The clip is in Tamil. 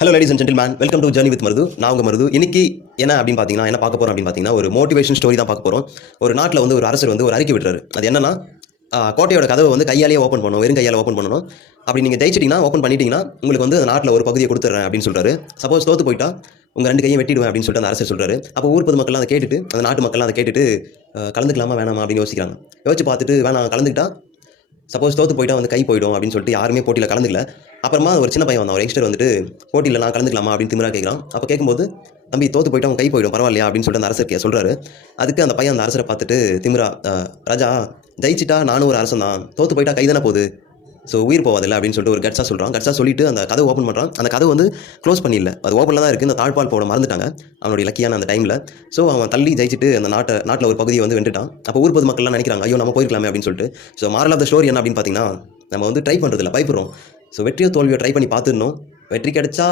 Hello ladies and gentlemen, welcome to journey with Marudhu. நான் உங்கள் மருது. இன்னைக்கு என்ன அப்படின்னு பார்த்தீங்கன்னா, என்ன பார்க்க போகிறோம் அப்படின்னு பார்த்தீங்கன்னா, ஒரு மோட்டிவேஷன் ஸ்டோரி தான் பார்க்க போகிறோம். ஒரு நாட்டில் வந்து ஒரு அரசர் வந்து ஒரு அறிக்கை விட்டுறாரு. அது என்னன்னா, கோட்டையோட கதவை வந்து கையாலேயே ஓப்பன் பண்ணணும், வெறும் கையால் ஓப்பன் பண்ணணும். அப்படி நீங்கள் ஜெயிச்சிட்டிங்கன்னா, ஓப்பன் பண்ணிட்டீங்கன்னா, உங்களுக்கு வந்து அந்த நாட்டில் ஒரு பகுதியை கொடுத்துட்றேன் அப்படின்னு சொல்கிறாரு. சப்போஸ் தோத்து போயிட்டா உங்கள் 2 கையும் வெட்டிடுவேன் அப்படின்னு சொல்லிட்டு அந்த அரசர் சொல்கிறாரு. அப்போ ஊர் பொதுமக்கள்லாம் அதை கேட்டுட்டு, அந்த நாட்டு மக்கள்லாம் அதை கேட்டுட்டு கலந்துக்கலாமா வேணாமா அப்படின்னு யோசிக்கிறாங்க. யோசிச்சு பார்த்துட்டு வேணாம் கலந்துக்கிட்டா சப்போஸ் தோத்து போயிட்டா வந்து கை போயிடும் அப்படின்னு சொல்லிட்டு யாருமே போட்டியில் கலந்துக்கல. அப்புறமா ஒரு சின்ன பையன் வந்தான், ஒரு யங்ஸ்டர் வந்துட்டு போட்டியில் நான் கலந்துக்கலாமா அப்படின்னு திமிரா கேட்குறான். அப்போ கேட்கும்போது தம்பி தோத்து போயிட்டா அவன் கை போயிடும் பரவாயில்லையா அப்படின்னு சொல்லிட்டு அந்த அரசர் சொல்கிறாரு. அதுக்கு அந்த பையன் அந்த அரசரை பார்த்துட்டு திமிரா, ராஜா ஜெயிச்சிட்டா நானும் ஒரு அரசன் தான், தோத்து போயிட்டா கை தானே போகுது, ஸோ உயிர் போவாதில்ல அப்படின்னு சொல்லிட்டு ஒரு கட்ஸாக சொல்கிறான். கட்ஸாக சொல்லிட்டு அந்த கதவை ஓப்பன் பண்ணுறான். அந்த கதவு வந்து க்ளோஸ் பண்ணிடல, அது ஓப்பனில் தான் இருக்குது. இந்த தாழ்பால் போட மறந்துட்டாங்க அவனுடைய லக்கியான அந்த டைமில். ஸோ அவன் தள்ளி ஜெயிச்சிட்டு அந்த நாட்டில் ஒரு பகுதியை வந்து வென்றுட்டான். அப்போ ஊர் பொதுமக்கள்லாம் நினைக்கிறாங்க, ஐயோ நம்ம போயிருக்கலாமே அப்படின்னு சொல்லிட்டு. So moral of the story என்ன அப்படின்னு பார்த்தீங்கன்னா, நம்ம வந்து ட்ரை பண்ணுறதில்ல, பயப்படுறோம். ஸோ வெற்றியோ தோல்வியோ ட்ரை பண்ணி பார்த்துடணும். வெற்றி கிடைச்சா